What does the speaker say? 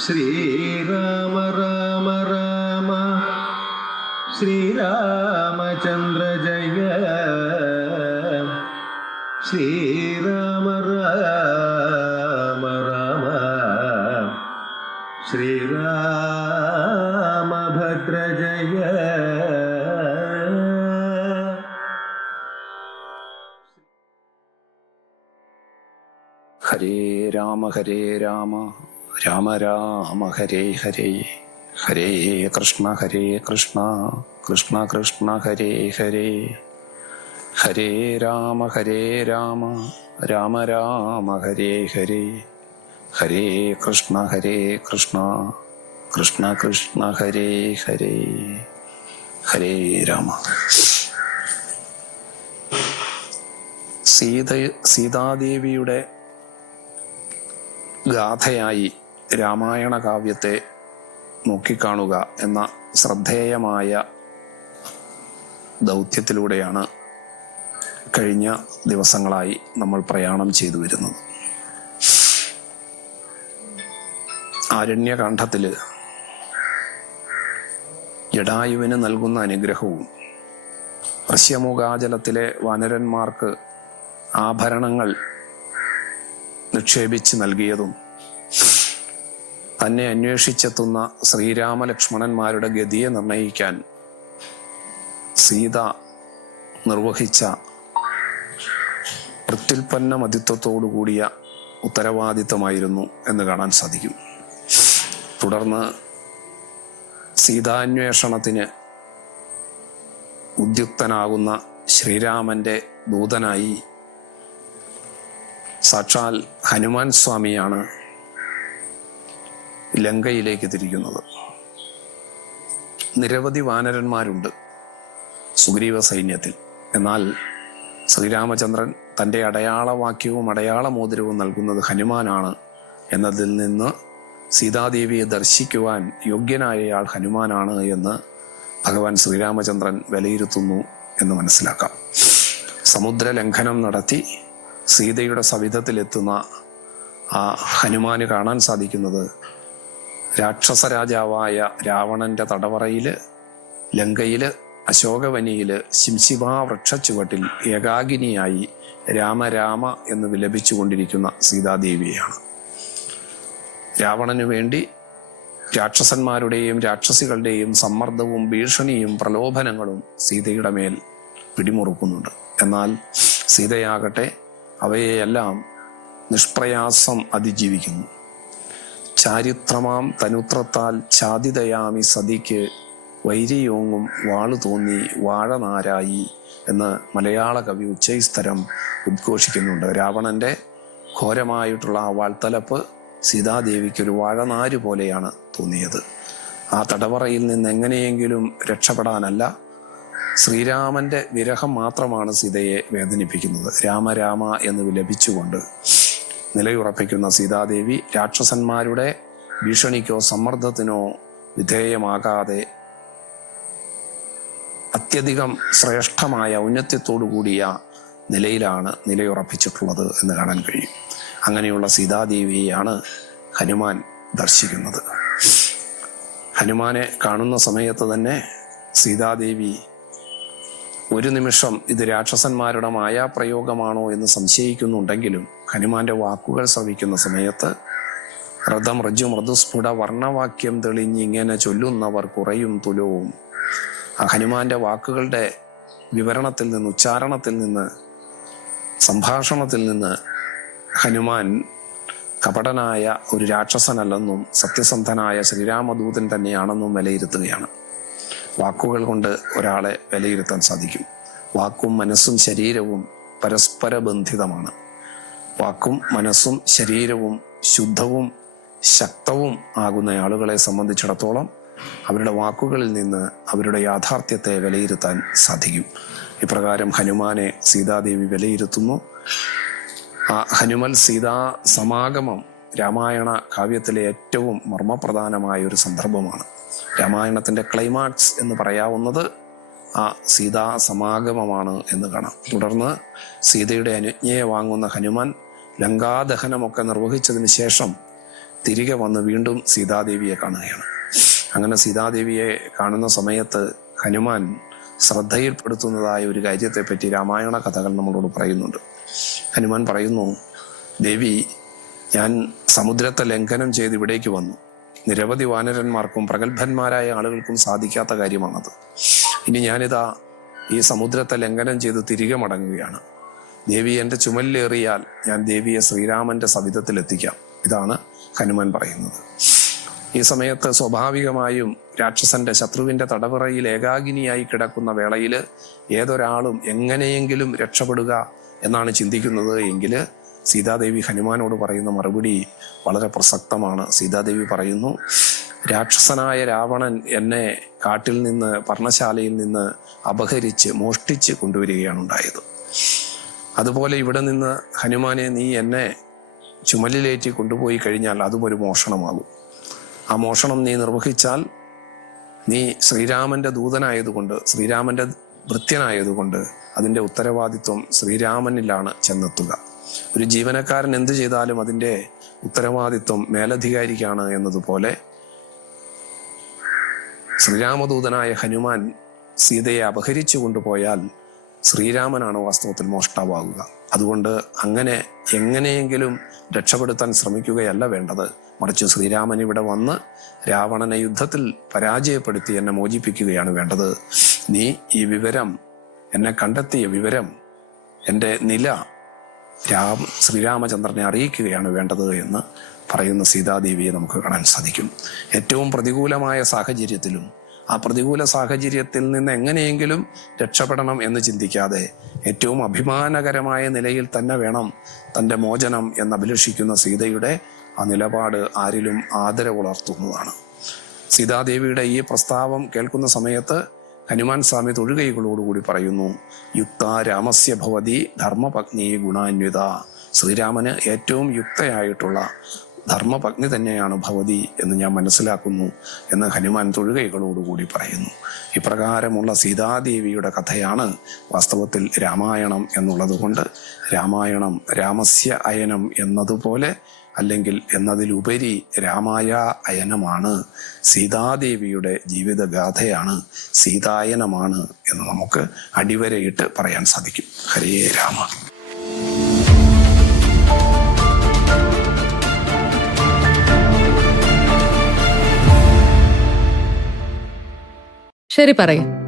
ശ്രീരാമ രാമ രാമ. ശ്രീരാമചന്ദ്ര ജയ. ശ്രീരാമ രാമ രാമ. ശ്രീരാമഭദ്ര ജയ. ഹരേ രാമ ഹരേ രാമ. രാമ രാമ ഹരേ ഹരേ ഹരേ കൃഷ്ണ ഹരേ കൃഷ്ണ കൃഷ്ണ കൃഷ്ണ ഹരേ ഹരേ. ഹരേ രാമ ഹരേ രാമ രാമ രാമ ഹരേ ഹരേ. ഹരേ കൃഷ്ണ ഹരേ കൃഷ്ണ കൃഷ്ണ കൃഷ്ണ ഹരേ ഹരേ. ഹരേ രാമ. സീത സീതാദേവിയുടെ ഗാഥയായി രാമായണ കാവ്യത്തെ നോക്കിക്കാണുക എന്ന ശ്രദ്ധേയമായ ദൗത്യത്തിലൂടെയാണ് കഴിഞ്ഞ ദിവസങ്ങളായി നമ്മൾ പ്രയാണം ചെയ്തു വരുന്നത്. ആരണ്യകാന്ഡത്തിൽ ജഡായുവിന് നൽകുന്ന അനുഗ്രഹവും ഋഷ്യമുഖാചലത്തിലെ വാനരന്മാർക്ക് ആഭരണങ്ങൾ നിക്ഷേപിച്ച് നൽകിയതും തന്നെ അന്വേഷിച്ചെത്തുന്ന ശ്രീരാമലക്ഷ്മണന്മാരുടെ ഗതിയെ നിർണയിക്കാൻ സീത നിർവഹിച്ച പ്രത്യുൽപ്പന്ന മതിത്വത്തോടു കൂടിയ ഉത്തരവാദിത്തമായിരുന്നു എന്ന് കാണാൻ സാധിക്കും. തുടർന്ന് സീതാന്വേഷണത്തിന് ഉദ്യുക്തനാകുന്ന ശ്രീരാമന്റെ ദൂതനായി സാക്ഷാൽ ഹനുമാൻ സ്വാമിയാണ് ലങ്കയിലേക്ക് തിരിക്കുന്നത്. നിരവധി വാനരന്മാരുണ്ട് സുഗ്രീവ സൈന്യത്തിൽ. എന്നാൽ ശ്രീരാമചന്ദ്രൻ തന്റെ അടയാളവാക്യവും അടയാളമോതിരവും നൽകുന്നത് ഹനുമാനാണ് എന്നതിൽ നിന്ന് സീതാദേവിയെ ദർശിക്കുവാൻ യോഗ്യനായയാൾ ഹനുമാനാണ് എന്ന് ഭഗവാൻ ശ്രീരാമചന്ദ്രൻ വിലയിരുത്തുന്നു എന്ന് മനസ്സിലാക്കാം. സമുദ്ര ലംഘനം നടത്തി സീതയുടെ സവിധത്തിലെത്തുന്ന ആ ഹനുമാന് കാണാൻ സാധിക്കുന്നത് രാക്ഷസ രാജാവായ രാവണന്റെ തടവറയിൽ ലങ്കയിൽ അശോകവനിയിൽ ശിംശിഭാ വൃക്ഷച്ചുവട്ടിൽ ഏകാഗിനിയായി രാമരാമ എന്ന് വിലപിച്ചുകൊണ്ടിരിക്കുന്ന സീതാദേവിയാണ് രാവണനു വേണ്ടി രാക്ഷസന്മാരുടെയും രാക്ഷസികളുടെയും സമ്മർദ്ദവും ഭീഷണിയും പ്രലോഭനങ്ങളും സീതയുടെ മേൽ പിടിമുറുക്കുന്നുണ്ട്. എന്നാൽ സീതയാകട്ടെ അവയെയെല്ലാം നിഷ്പ്രയാസം അതിജീവിക്കുന്നു. ചാരിത്രമാം തനുത്രത്താൽ ചാതിതയാമി സതിക്ക് വൈരിയോങ്ങും വാളു തോന്നി വാഴനാരായി എന്ന് മലയാള കവി ഉച്ചൈസ്തരം ഉദ്ഘോഷിക്കുന്നുണ്ട്. രാവണന്റെ ഘോരമായിട്ടുള്ള ആ വാൾത്തലപ്പ് സീതാദേവിക്ക് ഒരു വാഴനാര് പോലെയാണ് തോന്നിയത്. ആ തടവറയിൽ നിന്ന് എങ്ങനെയെങ്കിലും രക്ഷപ്പെടാനല്ല ശ്രീരാമന്റെ വിരഹം മാത്രമാണ് സീതയെ വേദനിപ്പിക്കുന്നത്. രാമരാമ എന്ന് വിലപിച്ചുകൊണ്ട് നിലയുറപ്പിക്കുന്ന സീതാദേവി രാക്ഷസന്മാരുടെ ഭീഷണിക്കോ സമ്മർദ്ദത്തിനോ വിധേയമാകാതെ അത്യധികം ശ്രേഷ്ഠമായ ഔന്നത്യത്തോടു കൂടിയ നിലയിലാണ് നിലയുറപ്പിച്ചിട്ടുള്ളത് എന്ന് കാണാൻ കഴിയും. അങ്ങനെയുള്ള സീതാദേവിയെയാണ് ഹനുമാൻ ദർശിക്കുന്നത്. ഹനുമാനെ കാണുന്ന സമയത്ത് തന്നെ സീതാദേവി ഒരു നിമിഷം ഇത് രാക്ഷസന്മാരുടെ മായാപ്രയോഗമാണോ എന്ന് സംശയിക്കുന്നുണ്ടെങ്കിലും ഹനുമാന്റെ വാക്കുകൾ ശ്രവിക്കുന്ന സമയത്ത് ഹൃദം ഋജു മൃദുസ്ഫുട വർണവാക്യം തെളിഞ്ഞിങ്ങനെ ചൊല്ലുന്നവർ കുറയും തുലവും. ആ ഹനുമാന്റെ വാക്കുകളുടെ വിവരണത്തിൽ നിന്ന് ഉച്ചാരണത്തിൽ നിന്ന് സംഭാഷണത്തിൽ നിന്ന് ഹനുമാൻ കപടനായ ഒരു രാക്ഷസനല്ലെന്നും സത്യസന്ധനായ ശ്രീരാമദൂതൻ തന്നെയാണെന്നും വിലയിരുത്തുകയാണ്. വാക്കുകൾ കൊണ്ട് ഒരാളെ വിലയിരുത്താൻ സാധിക്കും. വാക്കും മനസ്സും ശരീരവും പരസ്പര ബന്ധിതമാണ് വാക്കും മനസ്സും ശരീരവും ശുദ്ധവും ശക്തവും ആകുന്ന ആളുകളെ സംബന്ധിച്ചിടത്തോളം അവരുടെ വാക്കുകളിൽ നിന്ന് അവരുടെ യാഥാർത്ഥ്യത്തെ വിലയിരുത്താൻ സാധിക്കും. ഇപ്രകാരം ഹനുമാനെ സീതാദേവി വിലയിരുത്തുന്നു. ആ ഹനുമൽ സീതാ സമാഗമം രാമായണ കാവ്യത്തിലെ ഏറ്റവും മർമ്മപ്രധാനമായ ഒരു സന്ദർഭമാണ്. രാമായണത്തിന്റെ ക്ലൈമാക്സ് എന്ന് പറയാവുന്നത് ആ സീതാ സമാഗമമാണ് എന്ന് കാണാം. തുടർന്ന് സീതയുടെ അനുജ്ഞയെ വാങ്ങുന്ന ഹനുമാൻ ലങ്കാദഹനമൊക്കെ നിർവഹിച്ചതിന് ശേഷം തിരികെ വന്ന് വീണ്ടും സീതാദേവിയെ കാണുകയാണ്. അങ്ങനെ സീതാദേവിയെ കാണുന്ന സമയത്ത് ഹനുമാൻ ശ്രദ്ധയിൽപ്പെടുത്തുന്നതായ ഒരു കാര്യത്തെപ്പറ്റി രാമായണ കഥകൾ നമ്മളോട് പറയുന്നുണ്ട്. ഹനുമാൻ പറയുന്നു ദേവി ഞാൻ സമുദ്രത്തെ ലംഘനം ചെയ്ത് ഇവിടേക്ക് വന്നു. നിരവധി വാനരന്മാർക്കും പ്രഗത്ഭന്മാരായ ആളുകൾക്കും സാധിക്കാത്ത കാര്യമാണത്. ഇനി ഞാനിതാ ഈ സമുദ്രത്തെ ലംഘനം ചെയ്ത് തിരികെ മടങ്ങുകയാണ്. ദേവി എന്റെ ചുമലിലേറിയാൽ ഞാൻ ദേവിയെ ശ്രീരാമന്റെ സവിധത്തിലെത്തിക്കാം ഇതാണ് ഹനുമാൻ പറയുന്നത്. ഈ സമയത്ത് സ്വാഭാവികമായും രാക്ഷസന്റെ ശത്രുവിന്റെ തടവറയിൽ ഏകാഗിനിയായി കിടക്കുന്ന വേളയിൽ ഏതൊരാളും എങ്ങനെയെങ്കിലും രക്ഷപ്പെടുക എന്നാണ് ചിന്തിക്കുന്നത് എങ്കിൽ സീതാദേവി ഹനുമാനോട് പറയുന്ന മറുപടി വളരെ പ്രസക്തമാണ്. സീതാദേവി പറയുന്നു രാക്ഷസനായ രാവണൻ എന്നെ കാട്ടിൽ നിന്ന് പർണശാലയിൽ നിന്ന് അപഹരിച്ച് മോഷ്ടിച്ച് കൊണ്ടുവരികയാണ് ഉണ്ടായത്. അതുപോലെ ഇവിടെ നിന്ന് ഹനുമാനെ നീ എന്നെ ചുമലിലേറ്റി കൊണ്ടുപോയി കഴിഞ്ഞാൽ അതും ഒരു മോഷണമാകും. ആ മോഷണം നീ നിർവഹിച്ചാൽ നീ ശ്രീരാമന്റെ ദൂതനായതുകൊണ്ട് ശ്രീരാമന്റെ ഭൃത്യനായതുകൊണ്ട് അതിന്റെ ഉത്തരവാദിത്വം ശ്രീരാമനിലാണ് ചെന്നെത്തുക. ഒരു ജീവനക്കാരൻ എന്ത് ചെയ്താലും അതിന്റെ ഉത്തരവാദിത്വം മേലധികാരിക്കാണ് എന്നതുപോലെ ശ്രീരാമദൂതനായ ഹനുമാൻ സീതയെ അപഹരിച്ചു കൊണ്ടുപോയാൽ ശ്രീരാമനാണ് വാസ്തവത്തിൽ മോഷ്ടാവാകുക. അതുകൊണ്ട് അങ്ങനെ എങ്ങനെയെങ്കിലും രക്ഷപ്പെടുത്താൻ ശ്രമിക്കുകയല്ല വേണ്ടത്. മറിച്ച് ശ്രീരാമൻ ഇവിടെ വന്ന് രാവണനെ യുദ്ധത്തിൽ പരാജയപ്പെടുത്തി എന്നെ മോചിപ്പിക്കുകയാണ് വേണ്ടത്. നീ ഈ വിവരം എന്നെ കണ്ടെത്തിയ വിവരം എന്റെ നില രാം ശ്രീരാമചന്ദ്രനെ അറിയിക്കുകയാണ് വേണ്ടത് എന്ന് പറയുന്ന സീതാദേവിയെ നമുക്ക് കാണാൻ സാധിക്കും. ഏറ്റവും പ്രതികൂലമായ സാഹചര്യത്തിലും ആ പ്രതികൂല സാഹചര്യത്തിൽ നിന്ന് എങ്ങനെയെങ്കിലും രക്ഷപ്പെടണം എന്ന് ചിന്തിക്കാതെ ഏറ്റവും അഭിമാനകരമായ നിലയിൽ തന്നെ വേണം തന്റെ മോചനം എന്ന് അഭിലഷിക്കുന്ന സീതയുടെ ആ നിലപാട് ആരിലും ആദരവുളർത്തുന്നതാണ് സീതാദേവിയുടെ ഈ പ്രസ്താവം കേൾക്കുന്ന സമയത്ത് ഹനുമാൻ സ്വാമി തൊഴുകൈകളോടുകൂടി പറയുന്നു യുക്ത രാമസ്യ ഭവതി ധർമ്മപത്നി ഗുണാന്വിത. ശ്രീരാമന് ഏറ്റവും യുക്തയായിട്ടുള്ള ധർമ്മപത്നി തന്നെയാണ് ഭവതി എന്ന് ഞാൻ മനസ്സിലാക്കുന്നു എന്ന് ഹനുമാൻ തൊഴുകൈകളോടുകൂടി പറയുന്നു. ഇപ്രകാരമുള്ള സീതാദേവിയുടെ കഥയാണ് വാസ്തവത്തിൽ രാമായണം എന്നുള്ളതുകൊണ്ട് രാമായണം രാമസ്യ അയനം എന്നതുപോലെ അല്ലെങ്കിൽ എന്നതിലുപരി രാമായ അയനമാണ് സീതാദേവിയുടെ ജീവിതഗാഥയാണ് സീതായനമാണ് എന്ന് നമുക്ക് അടിവരയിട്ട് പറയാൻ സാധിക്കും. ഹരേ രാമ. ശരി പറയും.